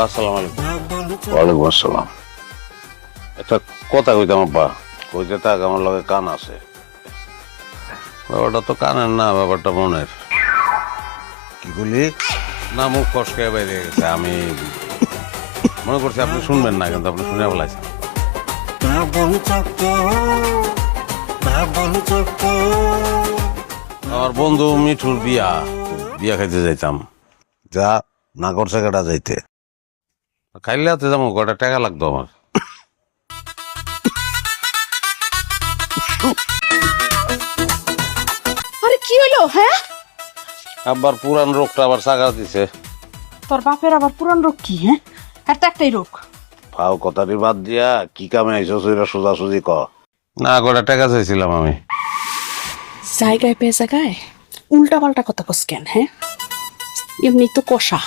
আসসালামু আলাইকুম। ওয়ালাইকুম আসসালাম। একটা কথা কইতাম আব্বা, কইতে থাক, আমার লগে কান আছে। ব্যাপারটা তো কানের না, ব্যাপারটা মনের। কি বলি না, মুখ কষকে বাইরে গেছে। আমি মনে করছি আপনি শুনবেন না, কিন্তু আপনি শুনে বলাইছেন। আমার বন্ধু মিঠুর বিয়া, বিয়া খাইতে যাইতাম। যা না করছে কেটা যাইতে, খাইলে হাতে যাবো, কটা টাকা লাগতো আমার। আরে কি হইলো? হ্যাঁ, আবার পুরান রোগটা আবার চাকা দিছে। তোর বাপের আবার পুরান রোগ কি? হ্যাঁ, আর তো একটাই রোগ। ফাও কথাটি বাদ দিয়া কি কামে আইসো, সেটা সোজাসুজি ক। না, কটা টাকা চাইছিলাম আমি। জায়গায় পে জায়গায় উল্টা পাল্টা কথা কস কেন? হ্যাঁ, এমনি তো কষা।